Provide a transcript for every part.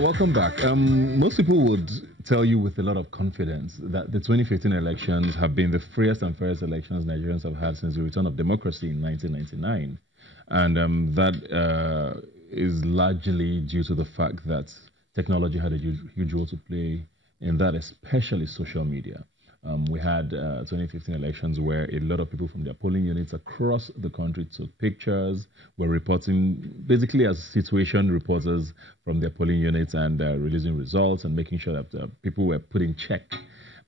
Welcome back. Most people would tell you with a lot of confidence that the 2015 elections have been the freest and fairest elections Nigerians have had since the return of democracy in 1999. And that is largely due to the fact that technology had a huge role to play in that, especially social media. We had 2015 elections where a lot of people from their polling units across the country took pictures, were reporting basically as situation reporters from their polling units and releasing results and making sure that people were put in check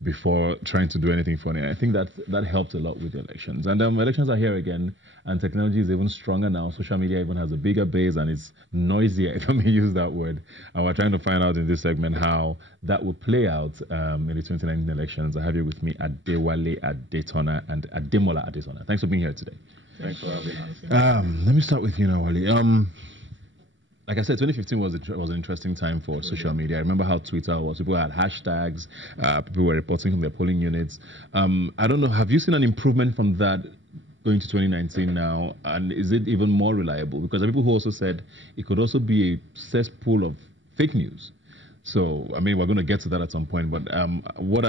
before trying to do anything funny. I think that helped a lot with the elections. And elections are here again, and technology is even stronger now. Social media even has a bigger base, and it's noisier, if I may use that word. And we're trying to find out in this segment how that will play out in the 2019 elections. I have you with me at Adewale Adetona and Ademola Adetona. Thanks for being here today. Thanks for having us. Let me start with you now, Wale. Like I said, 2015 was an interesting time for social media. I remember how Twitter was. People had hashtags. People were reporting from their polling units. I don't know, have you seen an improvement from that going to 2019 now? And is it even more reliable? Because there are people who also said it could also be a cesspool of fake news. So, I mean, we're going to get to that at some point. But what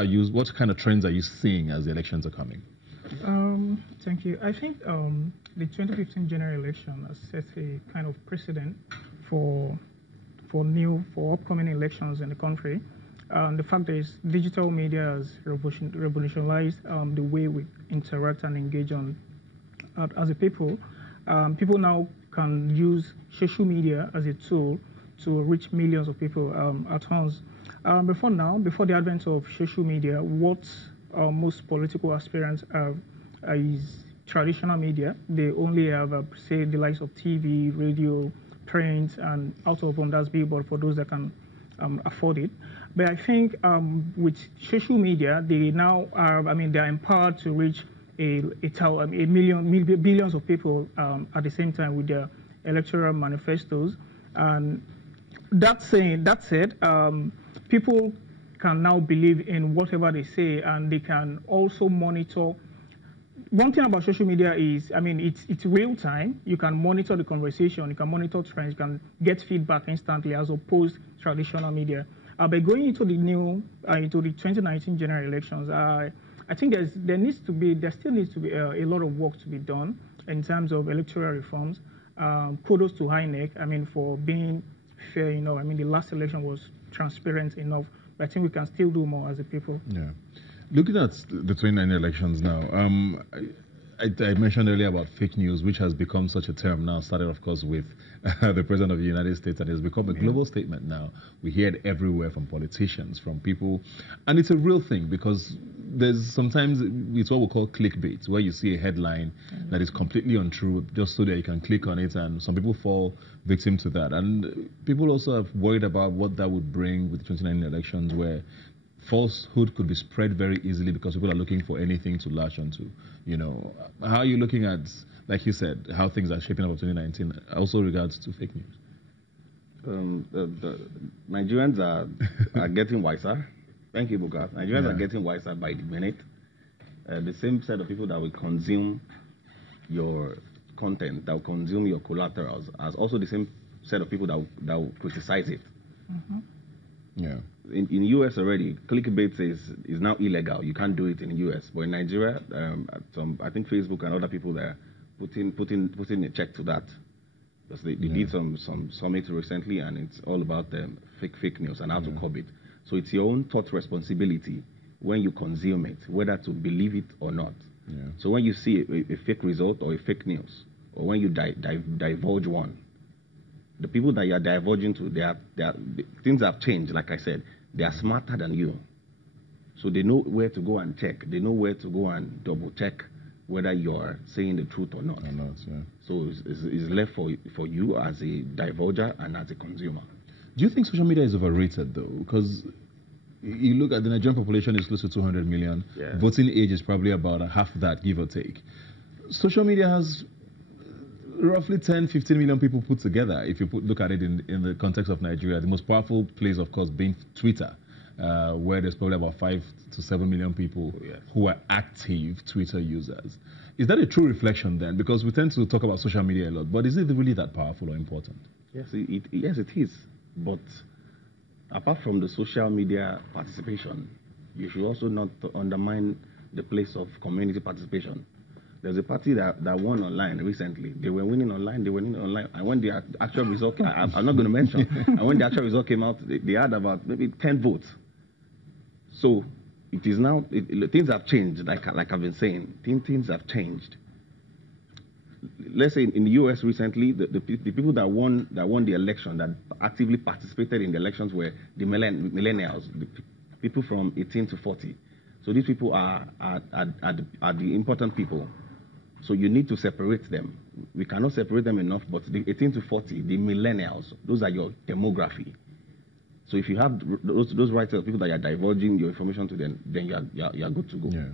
kind of trends are you seeing as the elections are coming? Thank you. I think the 2015 general election has set a kind of precedent for upcoming elections in the country. The fact is, digital media has revolutionized the way we interact and engage as a people. People now can use social media as a tool to reach millions of people at once. Before the advent of social media, what most political aspirants have is traditional media. They only have, say, the likes of TV, radio, print, and out of home, that's billboard for those that can afford it. But I think with social media, they now are, they're empowered to reach billions of people at the same time with their electoral manifestos. And that said, people can now believe in whatever they say, and they can also monitor. One thing about social media is, it's real time. You can monitor the conversation, you can monitor trends, you can get feedback instantly, as opposed to traditional media. But going into the 2019 general elections, I think there still needs to be a lot of work to be done in terms of electoral reforms. Kudos to INEC, for being fair enough. The last election was transparent enough, but I think we can still do more as a people. Yeah. Looking at the 2019 elections now, I mentioned earlier about fake news, which has become such a term now, started, of course, with the President of the United States, and it's become a global statement now. We hear it everywhere from politicians, from people, and it's a real thing because sometimes it's what we call clickbait, where you see a headline that is completely untrue, just so that you can click on it, and some people fall victim to that. And people also are worried about what that would bring with the 2019 elections, where falsehood could be spread very easily because people are looking for anything to latch onto. How are you looking at, like you said, how things are shaping up for 2019, also regards to fake news? The Nigerians are getting wiser. Thank you, Buka. Nigerians are getting wiser by the minute. The same set of people that will consume your content, that will consume your collaterals, as also the same set of people that will criticize it. Mm-hmm. Yeah. In the U.S. already, clickbait is now illegal. You can't do it in the U.S. But in Nigeria, I think Facebook and other people there putting a check to that. Because they did some summit recently, and it's all about fake news and how to curb it. So it's your own thought responsibility when you consume it, whether to believe it or not. Yeah. So when you see a fake result or a fake news, or when you divulge one, the people that you are diverging to, things have changed. Like I said, they are smarter than you, so they know where to go and check. They know where to go and double check whether you are saying the truth or not. So it's left for you as a divulger and as a consumer. Do you think social media is overrated though? Because you look at the Nigerian population is close to 200 million. Yeah. Voting age is probably about half that, give or take. Social media has roughly 10, 15 million people put together. If you look at it in the context of Nigeria, the most powerful place, of course, being Twitter, where there's probably about 5 to 7 million people who are active Twitter users. Is that a true reflection then? Because we tend to talk about social media a lot, but is it really that powerful or important? Yes, it is. But apart from the social media participation, you should also not undermine the place of community participation. There's a party that won online recently. They were winning online. And when the actual result, I'm not going to mention. And when the actual result came out, they had about maybe 10 votes. So it is now, things have changed, like I've been saying. Things have changed. Let's say in the US recently, the people that won the election, that actively participated in the elections, were the millennials, the people from 18 to 40. So these people are the important people. So you need to separate them. We cannot separate them enough, but the 18 to 40, the millennials, those are your demography. So if you have those right people that you're divulging your information to them, then you're good to go. Yeah.